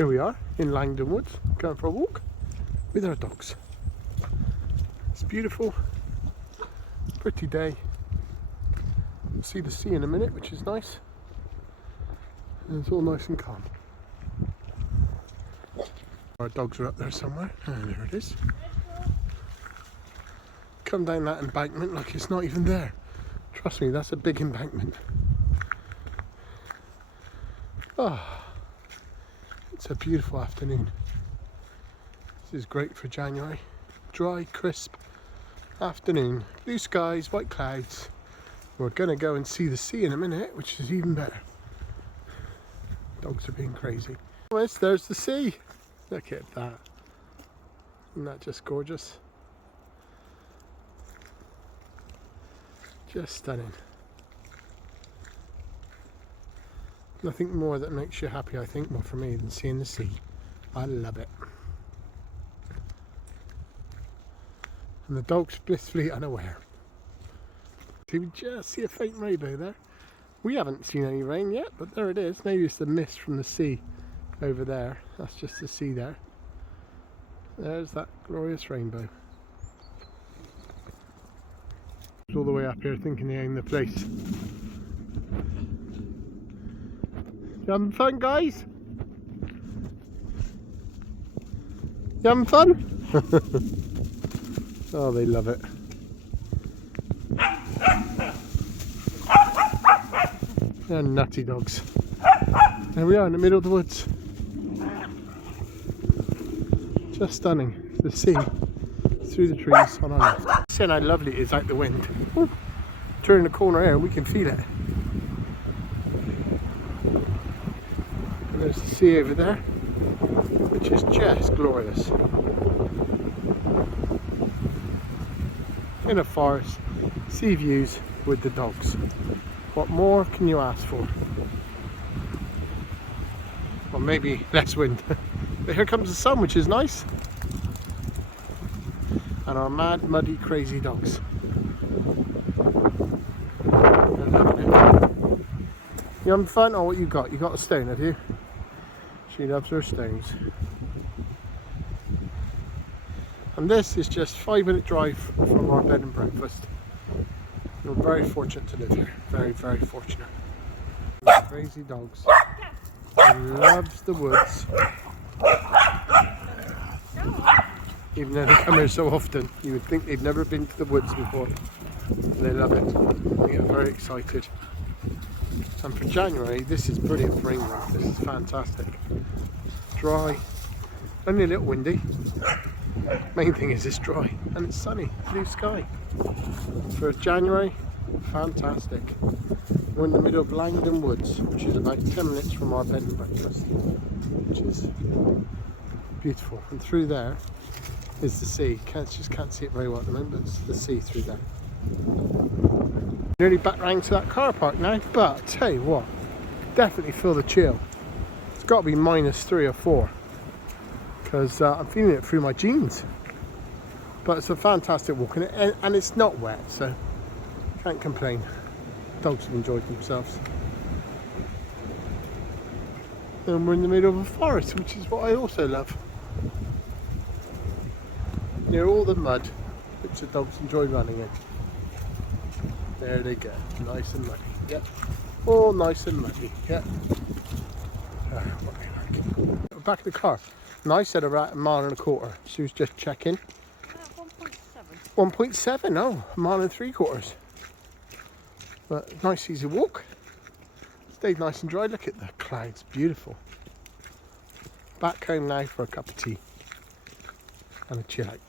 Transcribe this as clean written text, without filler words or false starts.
Here we are in Langdon Woods, going for a walk with our dogs. It's beautiful, pretty day. We'll see the sea in a minute, which is nice. And it's all nice and calm. Our dogs are up there somewhere. And there it is. Come down that embankment like it's not even there. Trust me, that's a big embankment. Ah, it's a beautiful afternoon. This is great for January. Dry, crisp afternoon. Blue skies, white clouds. We're going to go and see the sea in a minute, which is even better. Dogs are being crazy. Yes, there's the sea. Look at that. Isn't that just gorgeous? Just stunning. Nothing more that makes you happy, I think, more for me than seeing the sea. I love it. And the dog's blissfully unaware. We just see a faint rainbow there. We haven't seen any rain yet, but there it is. Maybe it's the mist from the sea over there. That's just the sea there. There's that glorious rainbow. All the way up here thinking they own the place. You having fun, guys? You having fun? Oh, they love it. They're nutty dogs. There we are in the middle of the woods. Just stunning. The sea through the trees on our left. See how lovely it is out the wind. Ooh. Turn the corner here and we can feel it. And there's the sea over there, which is just glorious. In a forest, sea views with the dogs. What more can you ask for? Well, maybe less wind. But here comes the sun, which is nice. And our mad, muddy, crazy dogs. They're loving it. You having fun? Oh, what you got? You got a stone, have you? She loves her stones. And this is just 5-minute drive from our bed and breakfast. We're very fortunate to live here. Very, very fortunate. Crazy dogs. He loves the woods. Even though they come here so often, you would think they've never been to the woods before. They love it. They get very excited. And for January, this is brilliant for England. This is fantastic. Dry, only a little windy. Main thing is it's dry and it's sunny, blue sky. For January, fantastic. We're in the middle of Langdon Woods, which is about 10 minutes from our bed and breakfast, which is beautiful. And through there is the sea. Just can't see it very well at the moment, but it's the sea through there. Nearly back round to that car park now, but I tell you what, definitely feel the chill. It's got to be -3 or 4 because I'm feeling it through my jeans. But it's a fantastic walk and it's not wet, so can't complain. Dogs have enjoyed themselves. And we're in the middle of a forest, which is what I also love. Near all the mud, which the dogs enjoy running in. There they go, nice and muddy. Yep, all nice and muddy. Yep. What they like. Back of the car. Nice, said about 1.25 miles. She was just checking. 1.7. 1.7, oh, 1.75 miles. But nice easy walk. Stayed nice and dry. Look at the clouds, beautiful. Back home now for a cup of tea and a chill out.